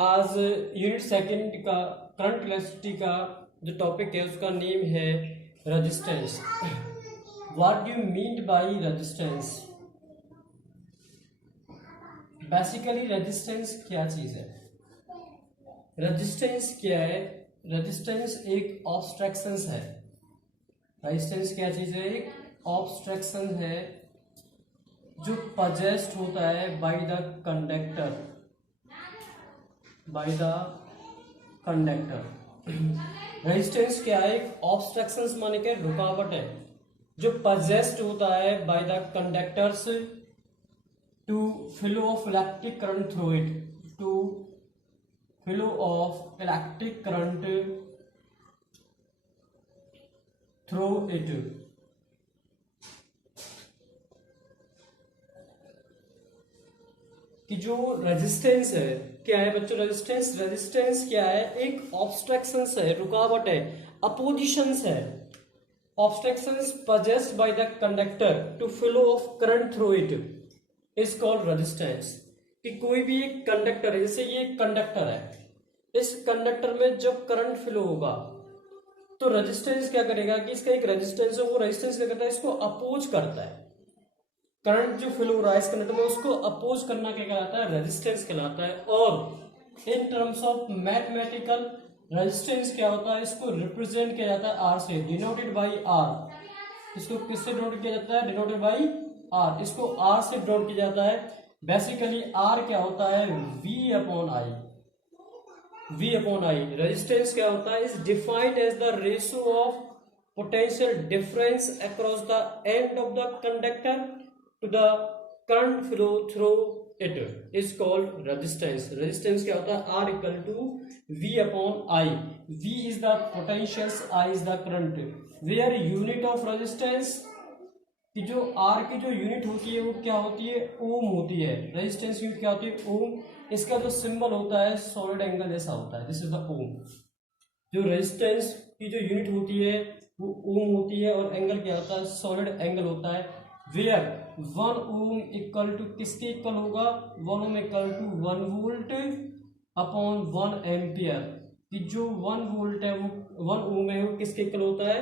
आज unit second का current electricity का जो टॉपिक है उसका नेम है resistance. What do you mean by resistance? Basically resistance क्या चीज है? रेजिस्टेंस क्या है? रेजिस्टेंस एक ऑब्स्ट्रक्शन है। रेजिस्टेंस क्या चीज है? एक ऑब्स्ट्रक्शन है जो पजेस्ड होता है by the conductor, by the conductor. Resistance क्या है? एक ऑब्स्ट्रक्शन माने के रुकावट है जो पजेस्ड होता है by the conductors to flow of electric current through it, to flow of electric current through it. कि जो रेजिस्टेंस है क्या है बच्चों? रेजिस्टेंस क्या है? एक ऑब्स्ट्रक्शन है, रुकावट है, अपोजिशंस है। Obstructions possessed by the conductor to flow of current through it is called resistance। कि कोई भी एक कंडक्टर है, जैसे ये एक कंडक्टर है, इस कंडक्टर में जब करंट फ्लो होगा तो रेजिस्टेंस क्या करेगा कि इसका एक रेजिस्टेंस है, वो रेजिस्टेंस क्या करता है? इसको अपोज करता है। करंट जो फ्लो हो रहा है इस कंडक्टर में उसको अपोज करना क्या कहलाता है? रेजिस्टेंस कहलाता है। और in terms of mathematical resistance क्या होता है? इसको रिप्रेजेंट किया जाता है आर से, डिनोटेड बाई आर। इसको किससे डिनोट किया जाता है? Denoted by R. इसको आर से डिनोट किया जाता है। बेसिकली आर क्या होता है? V upon I. V upon I. Resistance क्या होता है? Is defined as the ratio of potential difference across the end of the conductor to the current flow through it is called resistance। resistance क्या होता है? R equal to V upon I। V is the potentials, I is the current। where unit of resistance कि जो R की जो unit होती है वो क्या होती है? ओम होती है। रेजिस्टेंस यूनिट क्या होती है? ओम। इसका जो सिंबल होता है सॉलिड एंगल जैसा होता है, दिस इज द ओम। जो रेजिस्टेंस की जो यूनिट होती है वो ओम होती है और एंगल क्या होता है? सॉलिड एंगल होता है। वेयर 1 ओम इक्वल टू किसके इक्वल होगा? 1 ohm equal to 1 volt upon 1 ampere. कि जो 1 वोल्ट है वो 1 ओम है वो किसके इक्वल होता है?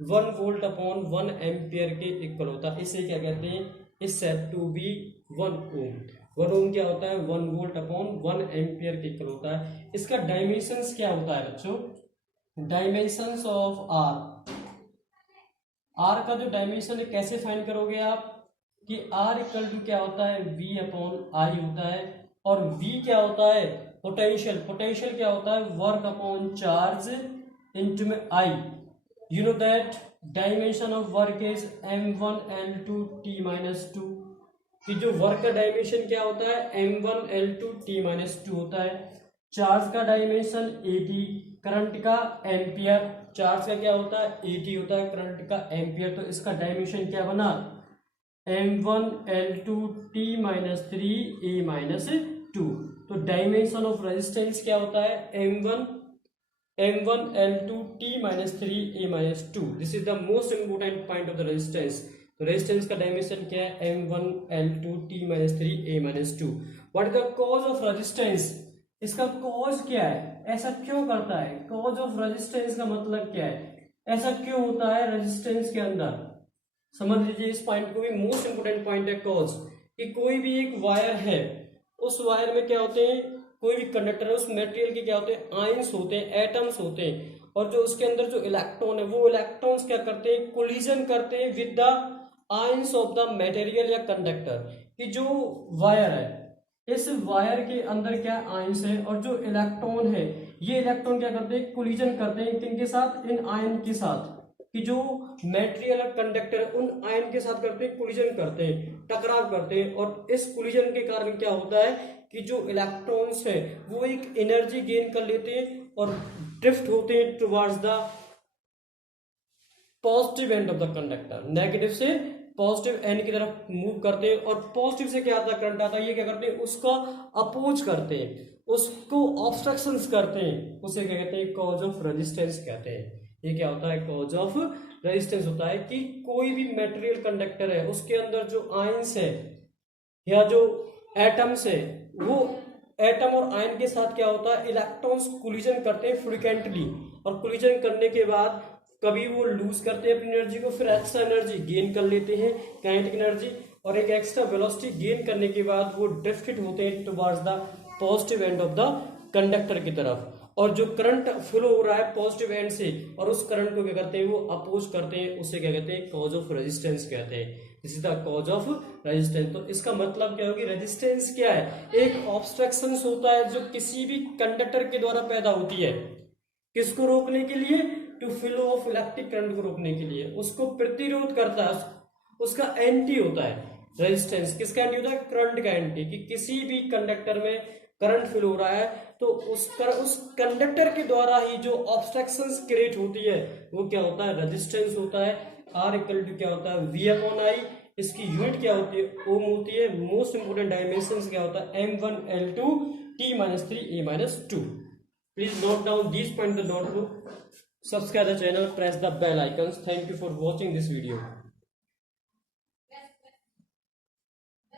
1 वोल्ट अपॉन 1 एम्पियर के इक्वल होता है। इसे क्या कहते हैं? इस सेट टू बी 1 ओम। 1 ओम क्या होता है? 1 वोल्ट अपॉन 1 एम्पियर के इक्वल होता है। इसका डायमेंशंस क्या होता है बच्चों? Dimensions of are. आर का जो डायमेंशन है कैसे फाइंड करोगे आप? कि आर इक्वल टू क्या होता है? वी अपॉन आई होता है। और वी क्या होता है? पोटेंशियल। पोटेंशियल क्या होता है? वर्क अपॉन चार्ज इनटू में आई। You know that dimension of work is m1 l2 t-2। कि जो वर्क का डायमेंशन क्या होता है? m1 l2 t-2 होता है। चार्ज का डायमेंशन 80, करंट का एम्पियर। चार्ज का क्या होता है? 80 होता है, करंट का एम्पियर। तो इसका डायमेंशन क्या बना? m1 l2 t-3 a-2। तो डायमेंशन ऑफ रेजिस्टेंस क्या होता है? m1 l2 t-3 a-2। This is the most important point of the resistance. तो रेजिस्टेंस का डायमेंशन क्या है? m1 l2 t-3 a-2। What is the cause of resistance? इसका cause क्या है? ऐसा क्यों करता है? कॉज ऑफ रेजिस्टेंस का मतलब क्या है? ऐसा क्यों होता है रेजिस्टेंस के अंदर? समझ लीजिए इस पॉइंट को भी, मोस्ट इंपोर्टेंट पॉइंट है कॉज। कि कोई भी एक वायर है, उस वायर में क्या होते हैं? कोई भी कंडक्टर है, उस मटेरियल के क्या होते हैं? आयंस होते हैं, एटम्स होते हैं। और जो उसके अंदर जो इलेक्ट्रॉन है वो इलेक्ट्रॉन्स क्या करते हैं? कोलिजन करते हैं with the ions of the material या कंडक्टर। कि जो वायर है, इस वायर के अंदर क्या आयंस है और जो इलेक्ट्रॉन है, ये इलेक्ट्रॉन क्या करते हैं? कोलिजन करते हैं किनके साथ? इन आयन के साथ। कि जो मटेरियल और कंडक्टर उन आयन के साथ करते हैं? कोलिजन करते हैं, टकराव करते हैं। और इस कोलिजन के कारण क्या होता है? कि जो इलेक्ट्रॉन्स है वो एक एनर्जी गेन कर लेते हैं और ड्रिफ्ट होते हैं towards the positive end of the conductor. Negative से पॉजिटिव एंड की तरफ मूव करते हैं। और पॉजिटिव से क्या आता है? करंट आता है। ये क्या करते हैं? उसका अपोज करते हैं, उसको ऑब्स्ट्रक्शंस करते हैं। उसे क्या कहते हैं? कॉज ऑफ रेजिस्टेंस कहते हैं। ये क्या होता है? कॉज ऑफ रेजिस्टेंस होता है कि कोई भी मटेरियल कंडक्टर है उसके अंदर जो आयंस है या जो एटम्स है वो एटम और आयन के साथ क्या होता है, इलेक्ट्रॉन्स कोलिजन करते हैं फ्रिक्वेंटली, और कोलिजन करने के बाद कभी वो लूज करते हैं अपनी एनर्जी को, फिर एक्स्ट्रा एनर्जी गेन कर लेते हैं, काइनेटिक एनर्जी, और एक एक्स्ट्रा वेलोसिटी गेन करने के बाद वो ड्रिफ्टेड होते हैं towards the positive end of the conductor की तरफ, और जो करंट फ्लो हो रहा है पॉजिटिव एंड से, और उस करंट को क्या करते हैं, वो अपोज करते हैं, उसे क्या कहते हैं, कॉज ऑफ रेजिस्टेंस कहते हैं। This is the cause of resistance. तो इसका मतलब क्या होगी, रेजिस्टेंस क्या है, एक ऑब्स्ट्रक्शन होता है जो किसी भी कंडक्टर के द्वारा पैदा होती है, किसको रोकने के लिए, to flow of electric current को रोकने के लिए, उसको प्रतिरोध करता है, उसका एंटी होता है। रेजिस्टेंस किसका एंटी होता है, करंट का एंटी, कि किसी भी कंडक्टर में करंट फ्लो हो रहा है तो उस कंडक्टर के द्वारा ही जो ऑब्स्ट्रक्शंस क्रिएट होती है वो क्या होता है, रेजिस्टेंस होता है। आर इक्वल टू क्या होता है, वी अपॉन आई, इसकी यूनिट क्या होती है, ओम होती है। मोस्ट इंपोर्टेंट डायमेंशन क्या होता है, M1L2 T-3 A-2। Please note down this point the notebook, subscribe the channel, press the bell icons. Thank you for watching this video.